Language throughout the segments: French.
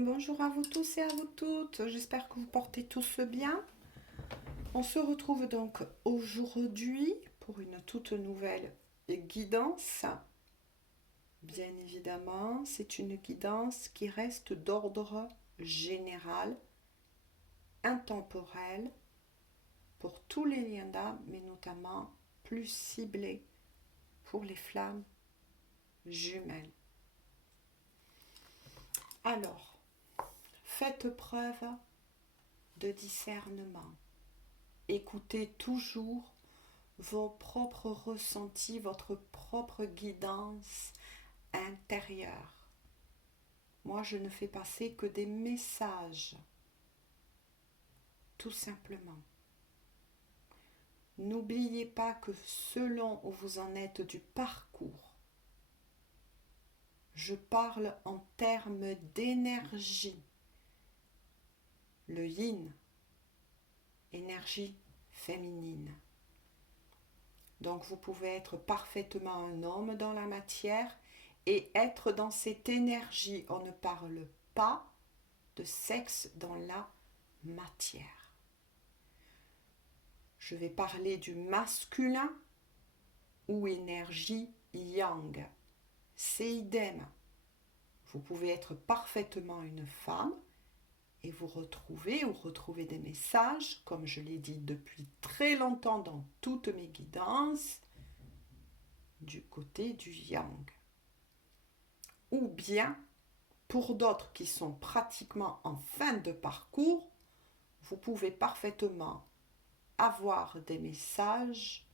Bonjour à vous tous et à vous toutes, j'espère que vous portez tous bien. On se retrouve donc aujourd'hui pour une toute nouvelle guidance. Bien évidemment, c'est une guidance qui reste d'ordre général, intemporel, pour tous les liens d'âme, mais notamment plus ciblé pour les flammes jumelles. Alors, faites preuve de discernement. Écoutez toujours vos propres ressentis, votre propre guidance intérieure. Moi, je ne fais passer que des messages, tout simplement. N'oubliez pas que selon où vous en êtes du parcours, je parle en termes d'énergie. Le yin, énergie féminine. Donc vous pouvez être parfaitement un homme dans la matière et être dans cette énergie. On ne parle pas de sexe dans la matière. Je vais parler du masculin ou énergie yang. C'est idem. Vous pouvez être parfaitement une femme et vous retrouver des messages, comme je l'ai dit depuis très longtemps dans toutes mes guidances, du côté du yang. Ou bien, pour d'autres qui sont pratiquement en fin de parcours, vous pouvez parfaitement avoir des messages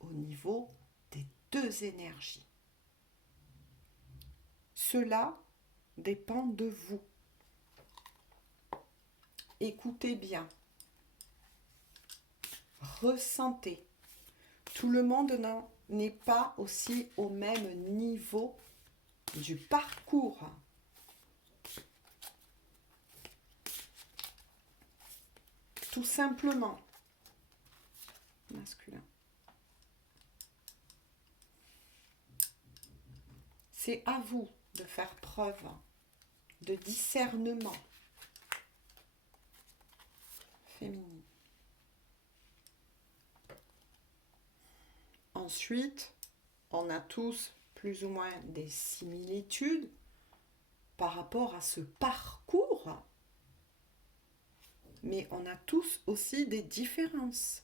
au niveau des deux énergies. Cela dépend de vous. Écoutez bien, ressentez. Tout le monde n'est pas aussi au même niveau du parcours. Tout simplement. Masculin. C'est à vous de faire preuve de discernement féminin. Ensuite, on a tous plus ou moins des similitudes par rapport à ce parcours, mais on a tous aussi des différences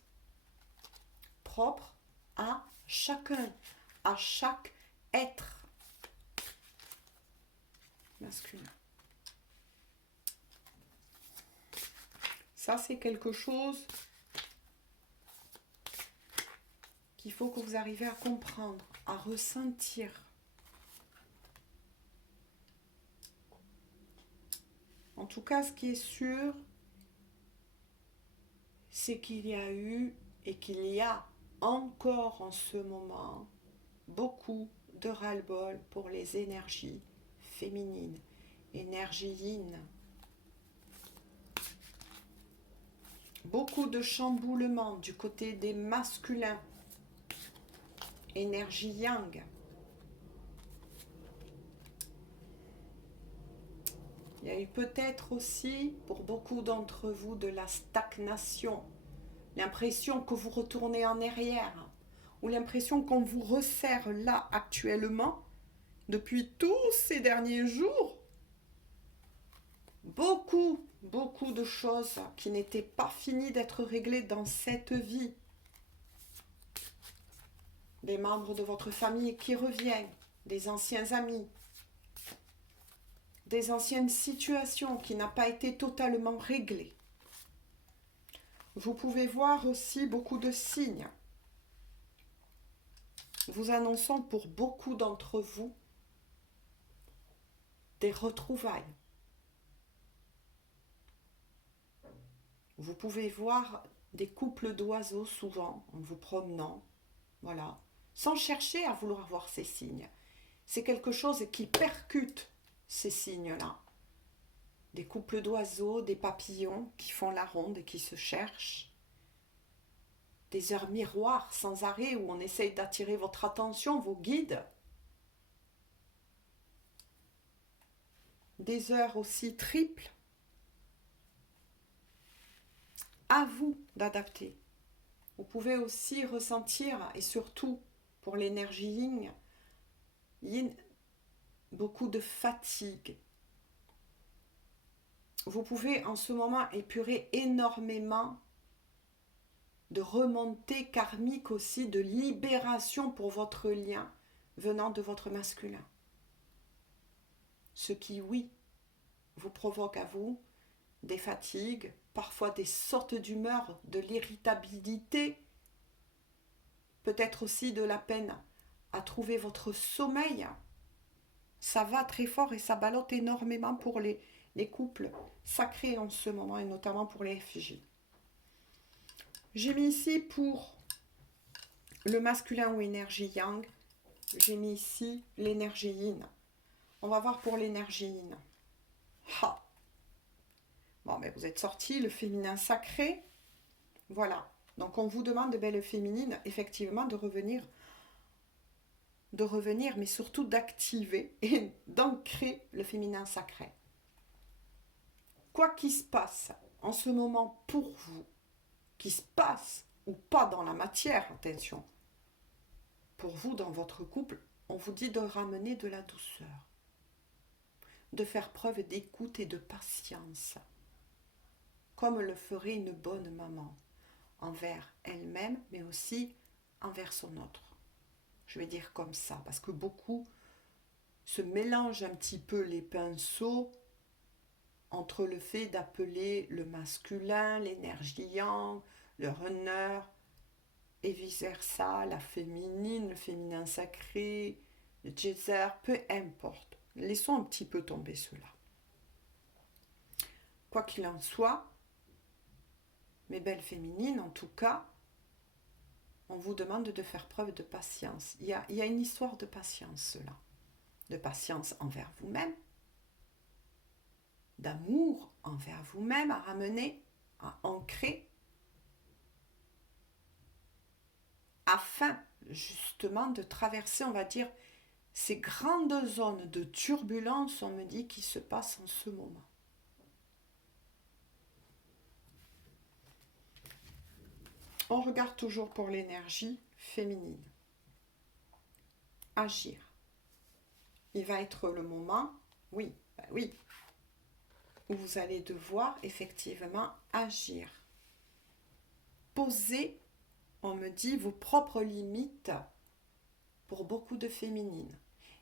propres à chacun, à chaque être masculin. Ça, c'est quelque chose qu'il faut que vous arriviez à comprendre, à ressentir. En tout cas, ce qui est sûr, c'est qu'il y a eu et qu'il y a encore en ce moment beaucoup de ras-le-bol pour les énergies féminines, énergie yin. Beaucoup de chamboulements du côté des masculins, énergie yang. Il y a eu peut-être aussi, pour beaucoup d'entre vous, de la stagnation, l'impression que vous retournez en arrière, ou l'impression qu'on vous resserre là actuellement, depuis tous ces derniers jours. Beaucoup de choses qui n'étaient pas finies d'être réglées dans cette vie. Des membres de votre famille qui reviennent, des anciens amis, des anciennes situations qui n'ont pas été totalement réglées. Vous pouvez voir aussi beaucoup de signes vous annonçant pour beaucoup d'entre vous des retrouvailles. Vous pouvez voir des couples d'oiseaux souvent en vous promenant, voilà, sans chercher à vouloir voir ces signes. C'est quelque chose qui percute ces signes-là. Des couples d'oiseaux, des papillons qui font la ronde et qui se cherchent. Des heures miroirs sans arrêt où on essaye d'attirer votre attention, vos guides. des heures aussi triples. À vous d'adapter. Vous pouvez aussi ressentir, et surtout pour l'énergie yin, beaucoup de fatigue. Vous pouvez en ce moment épurer énormément de remontées karmiques aussi, de libération pour votre lien venant de votre masculin. Ce qui, oui, vous provoque à vous des fatigues, parfois des sortes d'humeur, de l'irritabilité, peut-être aussi de la peine à trouver votre sommeil. Ça va très fort et ça ballotte énormément pour les couples sacrés en ce moment et notamment pour les FJ. J'ai mis ici pour le masculin ou énergie yang, j'ai mis ici l'énergie yin. On va voir pour l'énergie yin. Ha. Bon, mais vous êtes sorti, le féminin sacré. Voilà. Donc on vous demande, belle féminine, effectivement, de revenir, mais surtout d'activer et d'ancrer le féminin sacré. Quoi qu'il se passe en ce moment pour vous, qui se passe ou pas dans la matière, attention, pour vous, dans votre couple, on vous dit de ramener de la douceur, de faire preuve d'écoute et de patience, comme le ferait une bonne maman, envers elle-même, mais aussi envers son autre. Je vais dire comme ça, parce que beaucoup se mélangent un petit peu les pinceaux entre le fait d'appeler le masculin, l'énergie yang, le runner, et vice-versa, la féminine, le féminin sacré, le jazzer, peu importe. Laissons un petit peu tomber cela. Quoi qu'il en soit, mes belles féminines, en tout cas, on vous demande de faire preuve de patience. Il y a une histoire de patience, là. De patience envers vous-même, d'amour envers vous-même à ramener, à ancrer, afin justement de traverser, on va dire, ces grandes zones de turbulence, on me dit, qui se passent en ce moment. On regarde toujours pour l'énergie féminine. Agir. Il va être le moment, oui, où vous allez devoir effectivement agir. Poser, on me dit, vos propres limites pour beaucoup de féminines.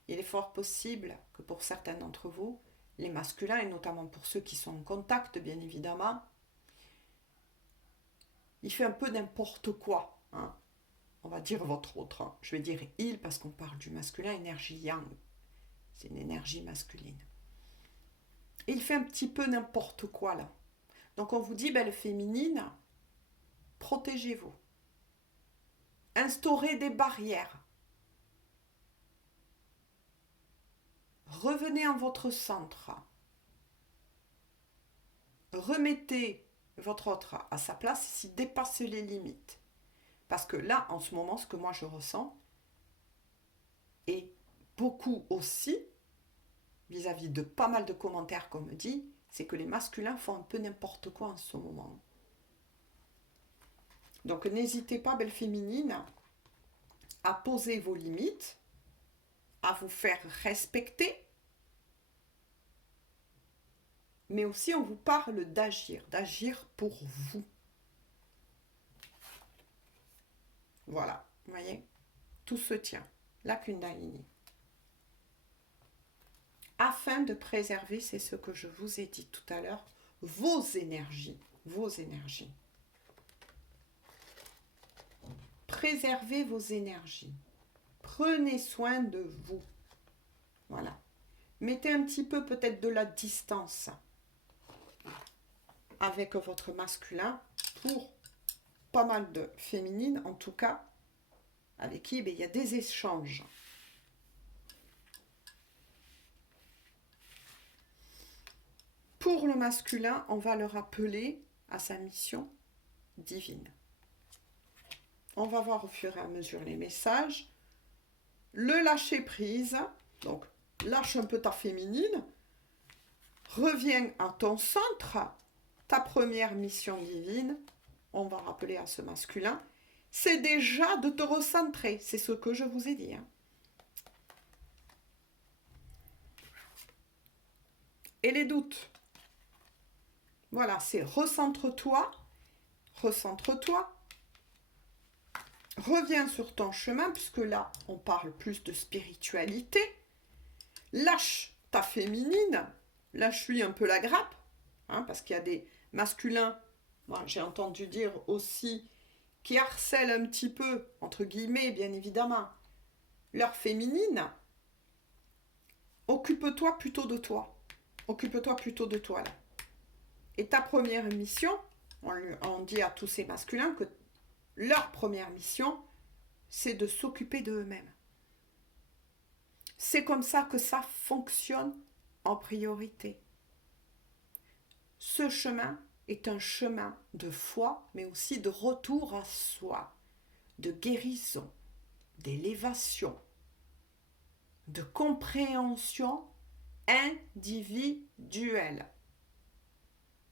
Il est fort possible que pour certains d'entre vous, les masculins, et notamment pour ceux qui sont en contact, bien évidemment, il fait un peu n'importe quoi. Hein. On va dire votre autre. Hein. Je vais dire il parce qu'on parle du masculin, énergie yang. C'est une énergie masculine. Et il fait un petit peu n'importe quoi là. Donc on vous dit, belle féminine, protégez-vous. Instaurez des barrières. Revenez en votre centre. Remettez votre autre à sa place s'il dépasse les limites. Parce que là, en ce moment, ce que moi je ressens, et beaucoup aussi, vis-à-vis de pas mal de commentaires qu'on me dit, c'est que les masculins font un peu n'importe quoi en ce moment. Donc n'hésitez pas, belle féminine, à poser vos limites, à vous faire respecter, mais aussi on vous parle d'agir pour vous. Voilà, vous voyez, tout se tient, la Kundalini. Afin de préserver, c'est ce que je vous ai dit tout à l'heure, vos énergies. Préservez vos énergies. Prenez soin de vous. Voilà. Mettez un petit peu peut-être de la distance avec votre masculin pour pas mal de féminines, en tout cas, avec qui il y a des échanges. Pour le masculin, on va le rappeler à sa mission divine. On va voir au fur et à mesure les messages. Le lâcher prise, donc lâche un peu ta féminine, reviens à ton centre, ta première mission divine, on va rappeler à ce masculin, c'est déjà de te recentrer. C'est ce que je vous ai dit. Hein. Et les doutes. Voilà, c'est recentre-toi, recentre-toi, reviens sur ton chemin, puisque là, on parle plus de spiritualité. Lâche ta féminine, lâche-lui un peu la grappe, hein, parce qu'il y a des masculins, moi j'ai entendu dire aussi, qui harcèlent un petit peu, entre guillemets, bien évidemment, leur féminine. Occupe-toi plutôt de toi. Occupe-toi plutôt de toi, là. Et ta première mission, on dit à tous ces masculins que leur première mission, c'est de s'occuper d'eux-mêmes. C'est comme ça que ça fonctionne en priorité. Ce chemin est un chemin de foi, mais aussi de retour à soi, de guérison, d'élévation, de compréhension individuelle.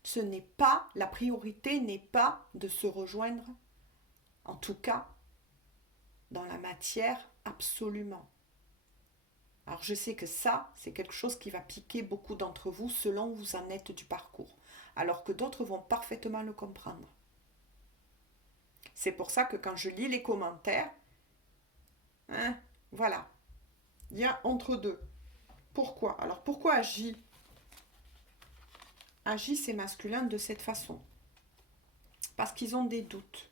Ce n'est pas, la priorité n'est pas de se rejoindre, en tout cas, dans la matière absolument. Alors je sais que ça, c'est quelque chose qui va piquer beaucoup d'entre vous selon où vous en êtes du parcours, alors que d'autres vont parfaitement le comprendre. C'est pour ça que quand je lis les commentaires, hein, voilà, il y a entre deux. Pourquoi? Alors pourquoi agit ces masculins de cette façon? Parce qu'ils ont des doutes.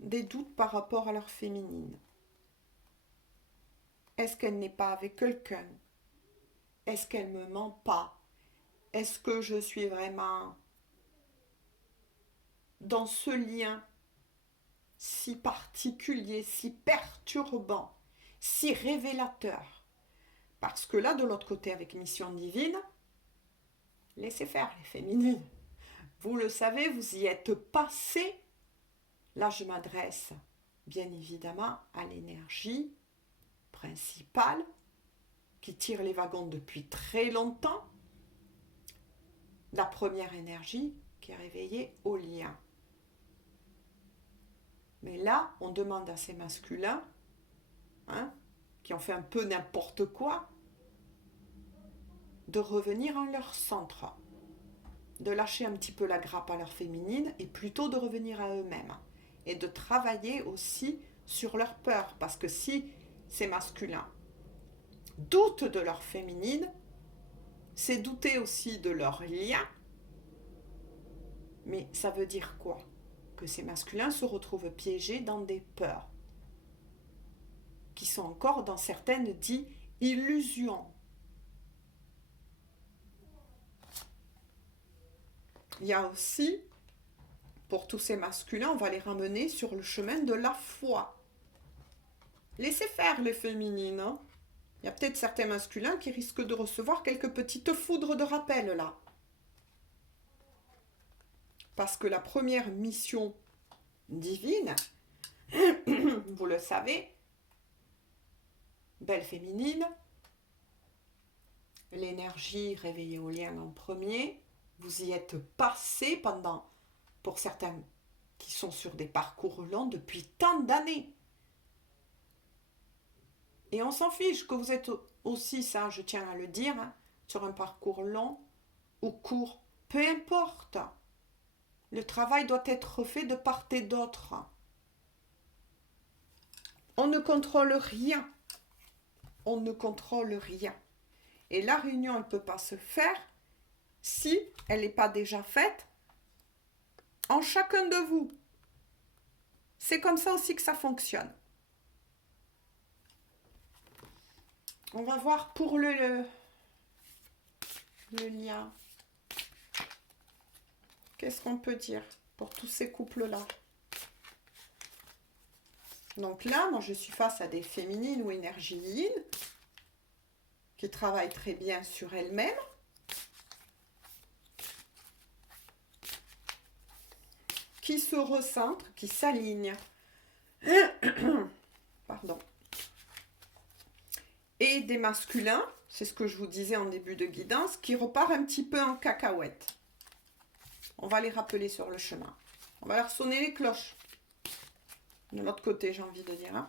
Des doutes par rapport à leur féminine. Est-ce qu'elle n'est pas avec quelqu'un? Est-ce qu'elle ne me ment pas? Est-ce que je suis vraiment dans ce lien si particulier, si perturbant, si révélateur? Parce que là, de l'autre côté, avec Mission Divine, laissez faire les féminines. Vous le savez, vous y êtes passé. Là, je m'adresse bien évidemment à l'énergie principale qui tire les wagons depuis très longtemps. La première énergie qui est réveillée au lien. Mais là, on demande à ces masculins, hein, qui ont fait un peu n'importe quoi, de revenir en leur centre, de lâcher un petit peu la grappe à leur féminine et plutôt de revenir à eux-mêmes et de travailler aussi sur leur peur, parce que si ces masculins doutent de leur féminine, c'est douter aussi de leur lien. Mais ça veut dire quoi? Que ces masculins se retrouvent piégés dans des peurs qui sont encore dans certaines dites illusions. Il y a aussi, pour tous ces masculins, on va les ramener sur le chemin de la foi. Laissez faire les féminines. Hein. Il y a peut-être certains masculins qui risquent de recevoir quelques petites foudres de rappel là. Parce que la première mission divine, vous le savez, belle féminine, l'énergie réveillée au lien en premier, vous y êtes passé pendant, pour certains qui sont sur des parcours longs depuis tant d'années. Et on s'en fiche que vous êtes aussi, ça je tiens à le dire, hein, sur un parcours long ou court, peu importe. Le travail doit être fait de part et d'autre. On ne contrôle rien. On ne contrôle rien. Et la réunion, elle ne peut pas se faire si elle n'est pas déjà faite en chacun de vous. C'est comme ça aussi que ça fonctionne. On va voir pour le lien. Qu'est-ce qu'on peut dire pour tous ces couples-là? Donc là, moi, je suis face à des féminines ou énergies yin qui travaillent très bien sur elles-mêmes. Qui se recentrent, qui s'alignent. Pardon. Et des masculins, c'est ce que je vous disais en début de guidance, qui repart un petit peu en cacahuète. On va les rappeler sur le chemin. On va leur sonner les cloches. De l'autre côté, j'ai envie de dire. Hein.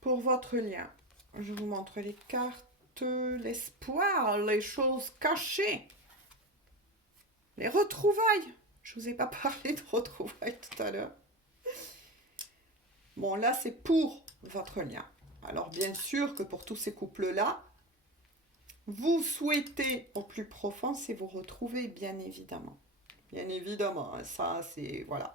Pour votre lien, je vous montre les cartes. L'espoir, les choses cachées. Les retrouvailles. Je ne vous ai pas parlé de retrouvailles tout à l'heure. Bon, là, c'est pour votre lien. Alors, bien sûr que pour tous ces couples-là, vous souhaitez au plus profond, c'est vous retrouver, bien évidemment. Bien évidemment, ça, c'est... Voilà.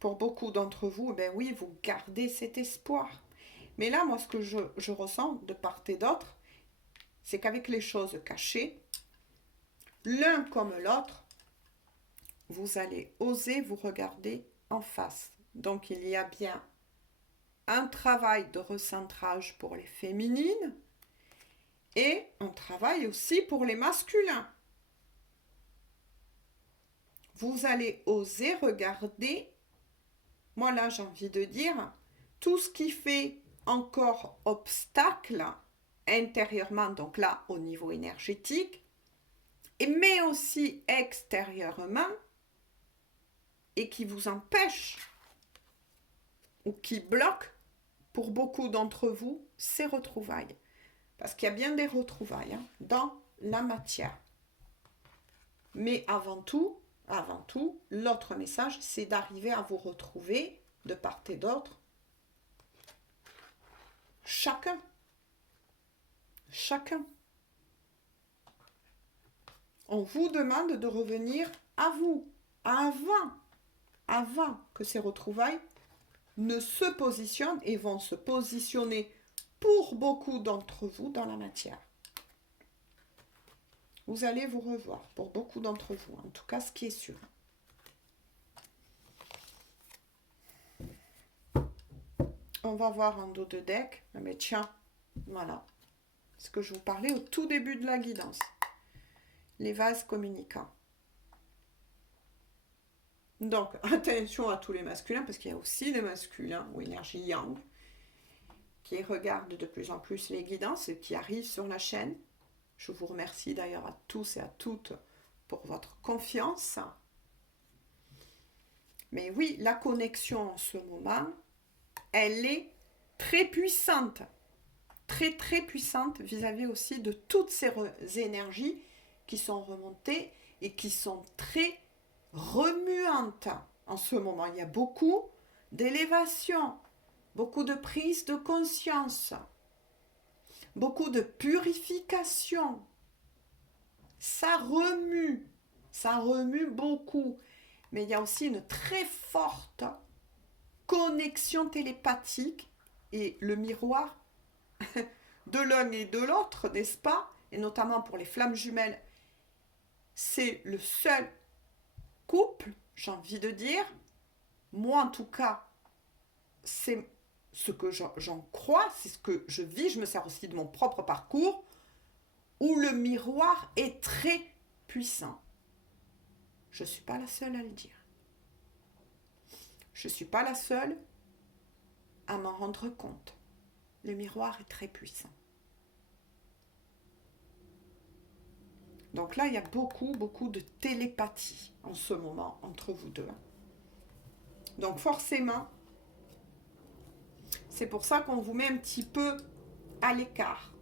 Pour beaucoup d'entre vous, ben oui, vous gardez cet espoir. Mais là, moi, ce que je ressens de part et d'autre, c'est qu'avec les choses cachées, l'un comme l'autre, vous allez oser vous regarder en face. Donc, il y a bien un travail de recentrage pour les féminines et un travail aussi pour les masculins. Vous allez oser regarder, moi là j'ai envie de dire, tout ce qui fait encore obstacle intérieurement, donc là au niveau énergétique, mais aussi extérieurement, et qui vous empêche ou qui bloque pour beaucoup d'entre vous ces retrouvailles. Parce qu'il y a bien des retrouvailles hein, dans la matière. Mais avant tout, l'autre message, c'est d'arriver à vous retrouver de part et d'autre. Chacun. On vous demande de revenir à vous, avant que ces retrouvailles ne se positionnent et vont se positionner pour beaucoup d'entre vous dans la matière. Vous allez vous revoir, pour beaucoup d'entre vous, en tout cas ce qui est sûr. On va voir en dos de deck, mais tiens, voilà, ce que je vous parlais au tout début de la guidance. Les vases communicants. Donc, attention à tous les masculins, parce qu'il y a aussi des masculins, ou énergie yang, qui regardent de plus en plus les guidances et qui arrivent sur la chaîne. Je vous remercie d'ailleurs à tous et à toutes pour votre confiance. Mais oui, la connexion en ce moment, elle est très puissante. Très très puissante vis-à-vis aussi de toutes ces énergies qui sont remontées et qui sont très remuantes en ce moment. Il y a beaucoup d'élévation, beaucoup de prise de conscience, beaucoup de purification. Ça remue beaucoup. Mais il y a aussi une très forte connexion télépathique et le miroir de l'un et de l'autre, n'est-ce pas? Et notamment pour les flammes jumelles, c'est le seul couple, j'ai envie de dire. Moi, en tout cas, c'est ce que j'en crois, c'est ce que je vis. Je me sers aussi de mon propre parcours, où le miroir est très puissant. Je ne suis pas la seule à le dire. Je ne suis pas la seule à m'en rendre compte. Le miroir est très puissant. Donc là, il y a beaucoup de télépathie en ce moment entre vous deux. Donc forcément, c'est pour ça qu'on vous met un petit peu à l'écart.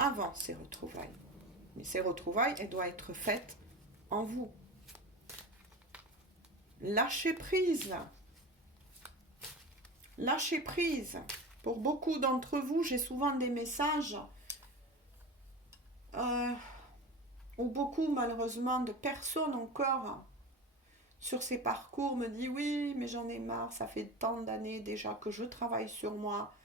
Avant ces retrouvailles. Mais ces retrouvailles, elles doivent être faites en vous. Lâchez prise. Lâchez prise. Pour beaucoup d'entre vous, j'ai souvent des messages où beaucoup, malheureusement, de personnes encore sur ces parcours me disent oui, mais j'en ai marre, ça fait tant d'années déjà que je travaille sur moi.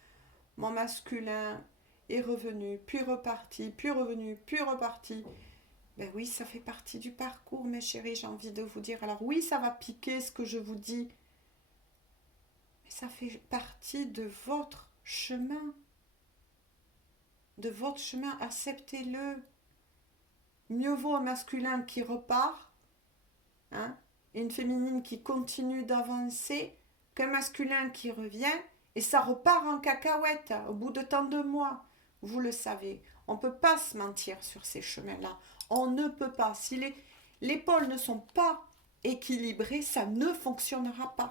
Mon masculin est revenu, puis reparti, puis revenu, puis reparti. Ben oui, ça fait partie du parcours, mes chéris, j'ai envie de vous dire. Alors oui, ça va piquer ce que je vous dis, mais ça fait partie de votre chemin. De votre chemin, acceptez-le. Mieux vaut un masculin qui repart, hein, et une féminine qui continue d'avancer qu'un masculin qui revient et ça repart en cacahuète au bout de tant de mois. Vous le savez, on ne peut pas se mentir sur ces chemins-là. On ne peut pas. Si les pôles ne sont pas équilibrés, ça ne fonctionnera pas.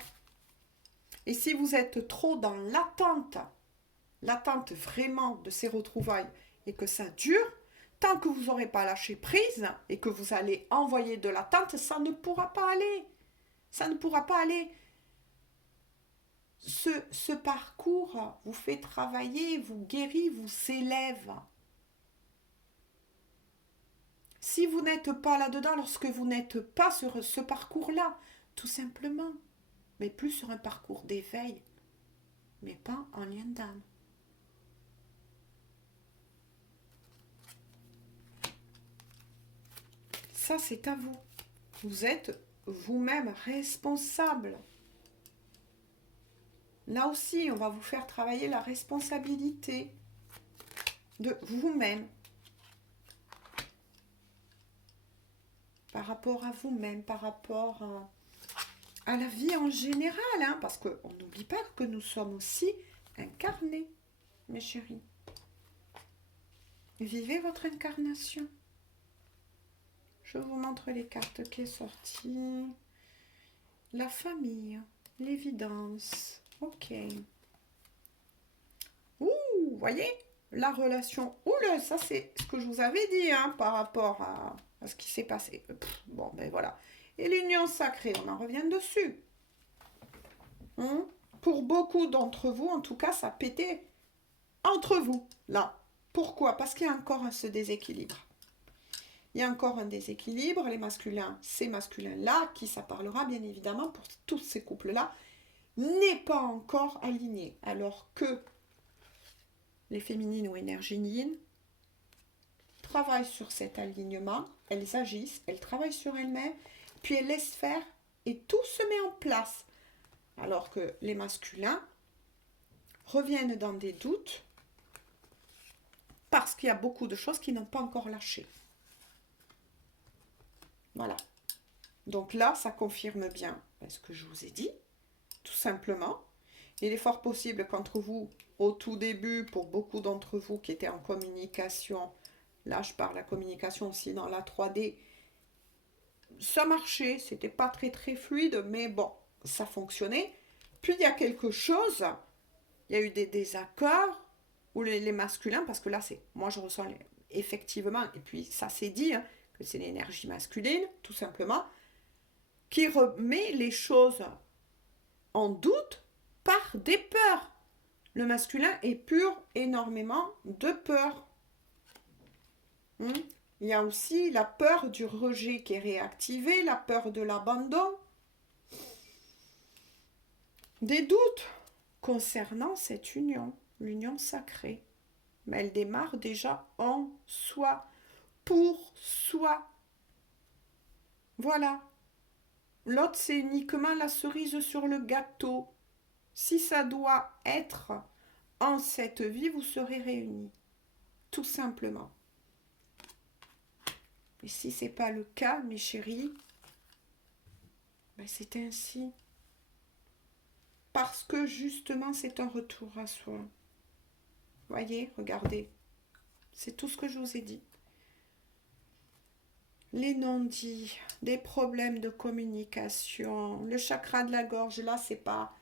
Et si vous êtes trop dans l'attente vraiment de ces retrouvailles et que ça dure, tant que vous n'aurez pas lâché prise et que vous allez envoyer de l'attente, ça ne pourra pas aller. Ça ne pourra pas aller. Ce parcours vous fait travailler, vous guérit, vous s'élève. Si vous n'êtes pas là-dedans, lorsque vous n'êtes pas sur ce parcours-là, tout simplement, mais plus sur un parcours d'éveil, mais pas en lien d'âme. Ça, c'est à vous. Vous êtes vous-même responsable. Là aussi, on va vous faire travailler la responsabilité de vous-même. Par rapport à vous-même, par rapport à la vie en général. Hein, parce qu'on n'oublie pas que nous sommes aussi incarnés, mes chéris. Vivez votre incarnation. Je vous montre les cartes qui sont sorties. La famille, l'évidence. Ok. Ouh, vous voyez, la relation. Oula, ça c'est ce que je vous avais dit hein, par rapport à ce qui s'est passé. Bon, ben voilà. Et l'union sacrée, on en revient dessus. Pour beaucoup d'entre vous, en tout cas, ça pétait entre vous, là. Pourquoi? Parce qu'il y a encore ce déséquilibre. Il y a encore un déséquilibre. Les masculins, ces masculins-là, qui ça parlera bien évidemment pour tous ces couples-là, n'est pas encore aligné. Alors que les féminines ou énergies yin travaillent sur cet alignement, elles agissent, elles travaillent sur elles-mêmes, puis elles laissent faire et tout se met en place. Alors que les masculins reviennent dans des doutes parce qu'il y a beaucoup de choses qui n'ont pas encore lâché. Voilà. Donc là, ça confirme bien ce que je vous ai dit, tout simplement. Il est fort possible qu'entre vous, au tout début, pour beaucoup d'entre vous qui étaient en communication, là je parle de la communication aussi dans la 3D, ça marchait, c'était pas très très fluide, mais bon, ça fonctionnait. Puis il y a quelque chose, il y a eu des désaccords, où les masculins, parce que là, moi je ressens effectivement, et puis ça s'est dit, hein, que c'est l'énergie masculine, tout simplement, qui remet les choses en doute par des peurs. Le masculin est pur énormément de peur. Il y a aussi la peur du rejet qui est réactivée, la peur de l'abandon, des doutes concernant cette union, l'union sacrée. Mais elle démarre déjà en soi, pour soi. Voilà. L'autre, c'est uniquement la cerise sur le gâteau. Si ça doit être en cette vie, vous serez réunis. Tout simplement. Et si ce n'est pas le cas, mes chéris, ben c'est ainsi. Parce que justement, c'est un retour à soi. Voyez, regardez. C'est tout ce que je vous ai dit. Les non-dits, des problèmes de communication, le chakra de la gorge, là, c'est pas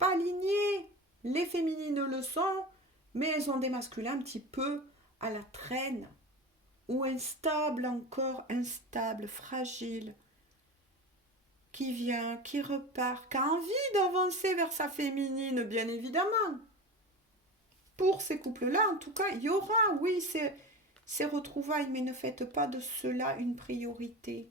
aligné. Les féminines le sont, mais elles ont des masculins un petit peu à la traîne. Ou instable encore, instable, fragile. Qui vient, qui repart, qui a envie d'avancer vers sa féminine, bien évidemment. Pour ces couples-là, en tout cas, il y aura, oui, ces retrouvailles, mais ne faites pas de cela une priorité.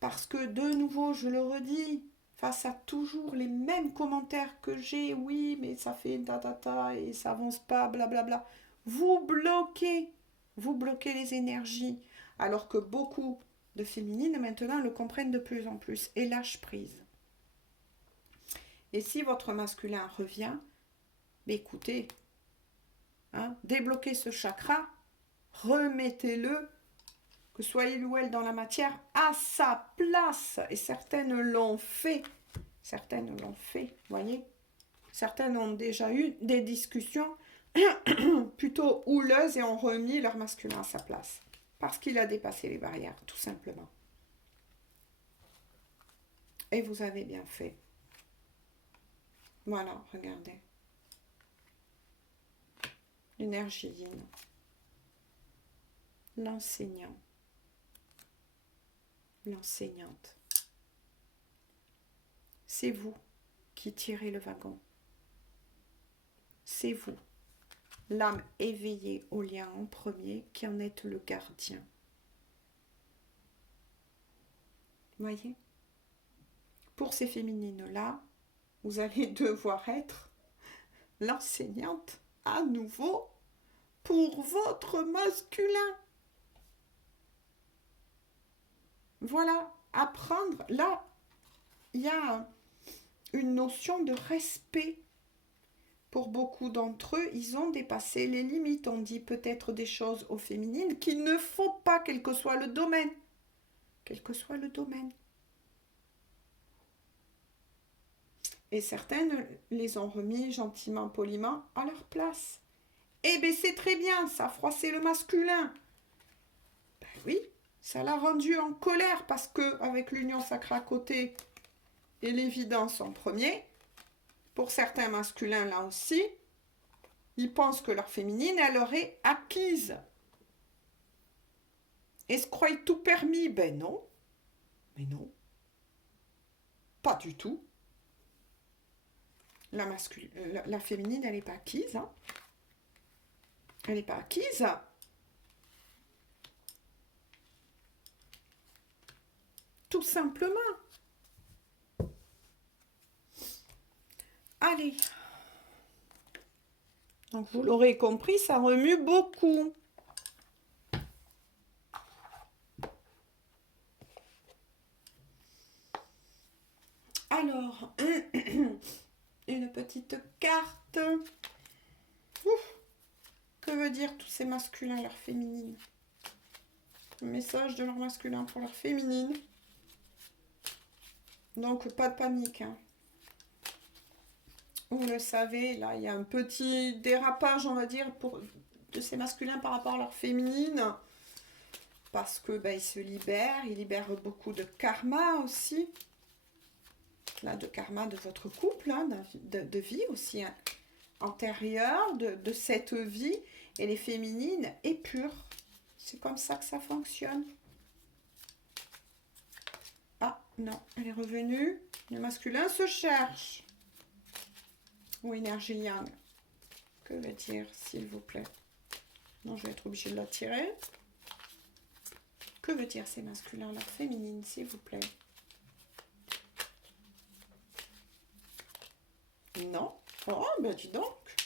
Parce que, de nouveau, je le redis, face à toujours les mêmes commentaires que j'ai, oui, mais ça fait ta et ça avance pas, blablabla. Vous bloquez les énergies, alors que beaucoup de féminines maintenant le comprennent de plus en plus et lâchent prise. Et si votre masculin revient, écoutez, débloquez ce chakra, remettez-le que ce soit il ou elle dans la matière, à sa place. Et certaines l'ont fait. Certaines l'ont fait, voyez. Certaines ont déjà eu des discussions plutôt houleuses et ont remis leur masculin à sa place. Parce qu'il a dépassé les barrières, tout simplement. Et vous avez bien fait. Voilà, regardez. L'énergie yin. L'enseignant. L'enseignante. C'est vous qui tirez le wagon. C'est vous, l'âme éveillée au lien en premier, qui en êtes le gardien. Voyez? Pour ces féminines-là, vous allez devoir être l'enseignante à nouveau pour votre masculin. Voilà, apprendre. Là, il y a une notion de respect. Pour beaucoup d'entre eux, ils ont dépassé les limites. On dit peut-être des choses aux féminines qu'il ne faut pas, quel que soit le domaine. Quel que soit le domaine. Et certaines les ont remis gentiment, poliment à leur place. Eh bien, c'est très bien, ça a froissé le masculin. Ben oui, ça l'a rendu en colère parce que, avec l'union sacrée à côté et l'évidence en premier, pour certains masculins là aussi, ils pensent que leur féminine, elle leur est acquise. Et se croient tout permis. Ben non. Mais non. Pas du tout. La féminine, elle n'est pas acquise. Hein. Elle n'est pas acquise. Tout simplement. Allez. Donc, vous l'aurez compris, ça remue beaucoup. Alors, une petite carte. Ouf. Que veut dire tous ces masculins, leur féminine? Le message de leur masculin pour leur féminine. Donc, pas de panique. Hein. Vous le savez, là, il y a un petit dérapage, on va dire, de ces masculins par rapport à leur féminine. Parce que ils se libèrent, ils libèrent beaucoup de karma aussi. Là, de karma de votre couple, hein, de vie aussi hein, antérieure, de cette vie. Et les féminines épurent. C'est comme ça que ça fonctionne. Ah, non, elle est revenue. Le masculin se cherche. Ou énergie yang. Que veut dire, s'il vous plaît? Non, je vais être obligée de la tirer. Que veut dire ces masculins, leur féminine, s'il vous plaît? Non. Oh, ben dis donc.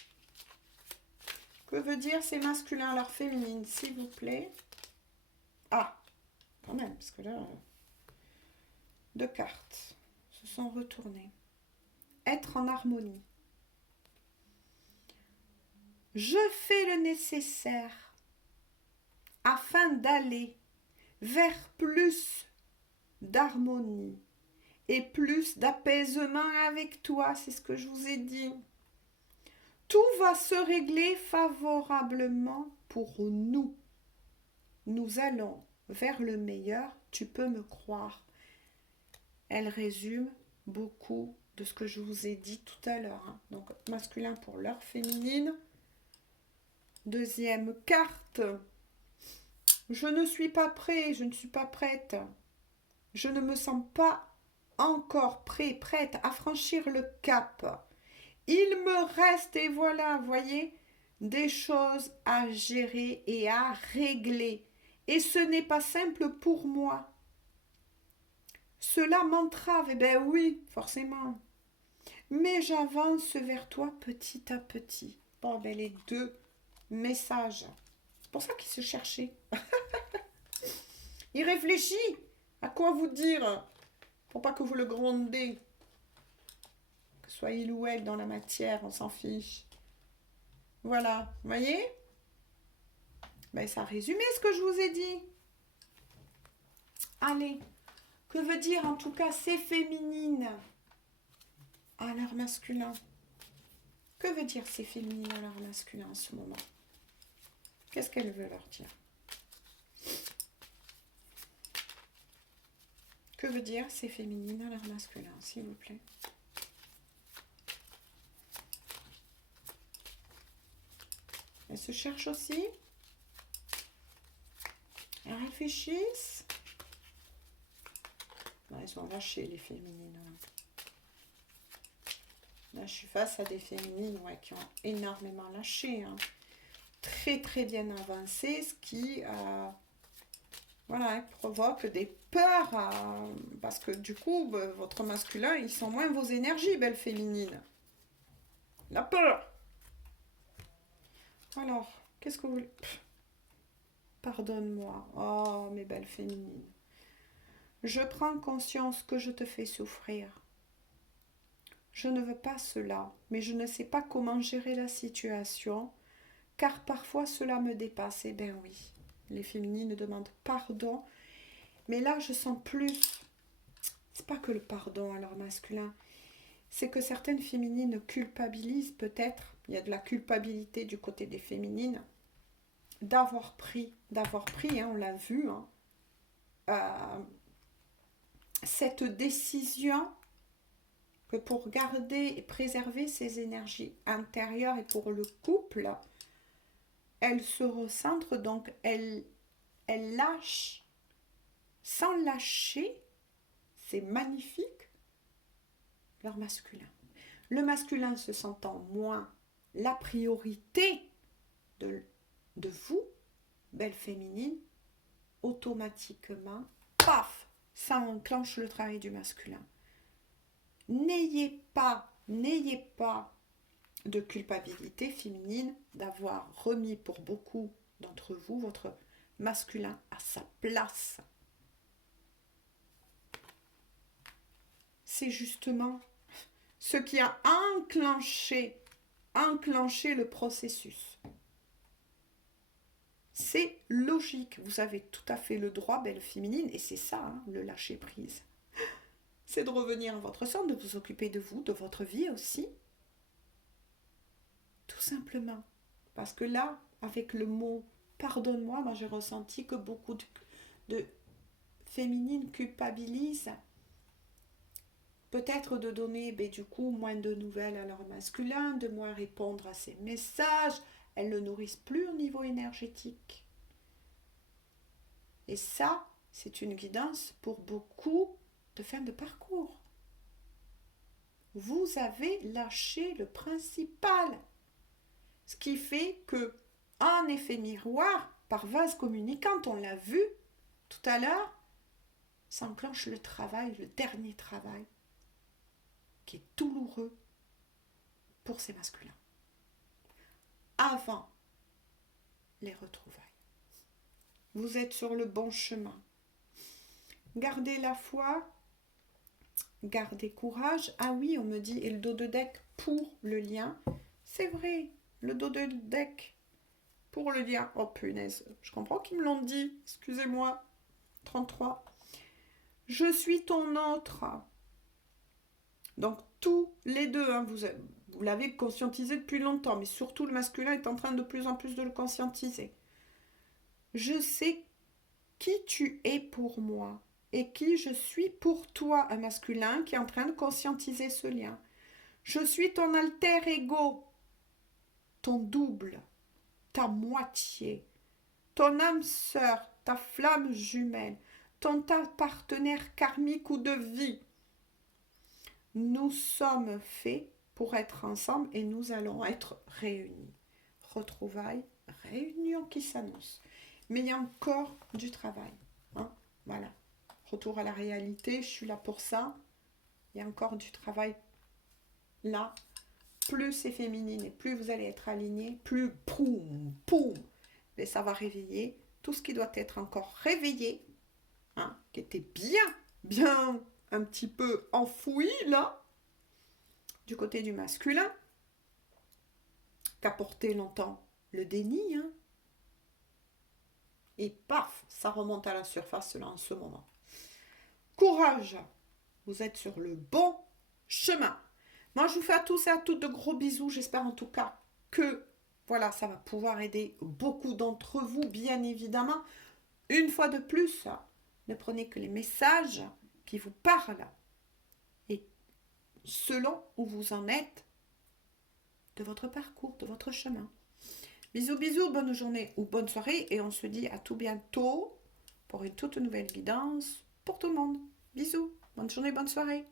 Que veut dire ces masculins, leur féminine, s'il vous plaît? Ah, quand même, parce que là, deux cartes se sont retournées. Être en harmonie. Je fais le nécessaire afin d'aller vers plus d'harmonie et plus d'apaisement avec toi, c'est ce que je vous ai dit. Tout va se régler favorablement pour nous. Nous allons vers le meilleur, tu peux me croire. Elle résume beaucoup de ce que je vous ai dit tout à l'heure. Hein. Donc, masculin pour l'heure féminine. Deuxième carte. Je ne suis pas prêt, je ne suis pas prête. Je ne me sens pas encore prête à franchir le cap. Il me reste, et voilà, voyez, des choses à gérer et à régler. Et ce n'est pas simple pour moi. Cela m'entrave, eh bien oui, forcément. Mais j'avance vers toi petit à petit. Bon, ben les deux messages. C'est pour ça qu'il se cherchait. Il réfléchit à quoi vous dire pour pas que vous le grondez. Que ce soit il ou elle dans la matière, on s'en fiche. Voilà, vous voyez? Ben, ça a résumé ce que je vous ai dit. Allez, que veut dire en tout cas ces féminines à leur masculin? Que veut dire ces féminines à leur masculin en ce moment? Qu'est-ce qu'elle veut leur dire? Que veut dire ces féminines à leur masculin, s'il vous plaît? Elles se cherchent aussi. Elles réfléchissent. Elles ont lâché les féminines. Là, je suis face à des féminines qui ont énormément lâché. Très, très bien avancé, ce qui provoque des peurs. Parce que du coup, votre masculin, ils sont moins vos énergies, belle féminine. La peur. Alors, qu'est-ce que vous voulez? Pardonne-moi. Oh, mes belles féminines. Je prends conscience que je te fais souffrir. Je ne veux pas cela, mais je ne sais pas comment gérer la situation, car parfois cela me dépasse. Eh bien oui, les féminines demandent pardon, mais là je sens plus, c'est pas que le pardon à leur masculin, c'est que certaines féminines culpabilisent peut-être, il y a de la culpabilité du côté des féminines, d'avoir pris, on l'a vu, cette décision que pour garder et préserver ses énergies intérieures et pour le couple, elle se recentre, donc elle lâche, sans lâcher, c'est magnifique, leur masculin. Le masculin se sentant moins la priorité de vous, belle féminine, automatiquement, paf, ça enclenche le travail du masculin. N'ayez pas de culpabilité féminine d'avoir remis pour beaucoup d'entre vous votre masculin à sa place. C'est justement ce qui a enclenché le processus. C'est logique, vous avez tout à fait le droit, belle féminine, et c'est ça, le lâcher prise. C'est de revenir à votre centre, de vous occuper de vous, de votre vie aussi. Tout simplement. Parce que là, avec le mot pardonne-moi, moi j'ai ressenti que beaucoup de féminines culpabilisent. Peut-être de donner du coup moins de nouvelles à leur masculin, de moins répondre à ses messages. Elles ne le nourrissent plus au niveau énergétique. Et ça, c'est une guidance pour beaucoup de fin de parcours. Vous avez lâché le principal. Ce qui fait que, en effet miroir, par vase communicante, on l'a vu tout à l'heure, s'enclenche le travail, le dernier travail, qui est douloureux pour ces masculins. Avant les retrouvailles. Vous êtes sur le bon chemin. Gardez la foi, gardez courage. Ah oui, on me dit, et le dos de deck pour le lien. C'est vrai, le dos de deck pour le lien. Oh punaise, je comprends qu'ils me l'ont dit. Excusez-moi. 33. Je suis ton autre. Donc tous les deux, vous l'avez conscientisé depuis longtemps, mais surtout le masculin est en train de plus en plus de le conscientiser. Je sais qui tu es pour moi et qui je suis pour toi, un masculin qui est en train de conscientiser ce lien. Je suis ton alter ego, ton double, ta moitié, ton âme sœur, ta flamme jumelle, ta partenaire karmique ou de vie. Nous sommes faits pour être ensemble et nous allons être réunis. Retrouvailles, réunion qui s'annonce. Mais il y a encore du travail. Voilà. Retour à la réalité, je suis là pour ça. Il y a encore du travail là. Plus c'est féminine et plus vous allez être alignés, plus poum, poum, et ça va réveiller tout ce qui doit être encore réveillé, qui était bien un petit peu enfoui là, du côté du masculin, qu'a porté longtemps le déni, et paf, ça remonte à la surface là en ce moment. courage. Vous êtes sur le bon chemin. Moi, je vous fais à tous et à toutes de gros bisous. J'espère en tout cas que voilà, ça va pouvoir aider beaucoup d'entre vous, bien évidemment. Une fois de plus, ne prenez que les messages qui vous parlent et selon où vous en êtes de votre parcours, de votre chemin. Bisous, bisous, bonne journée ou bonne soirée et on se dit à tout bientôt pour une toute nouvelle guidance pour tout le monde. Bisous, bonne journée, bonne soirée.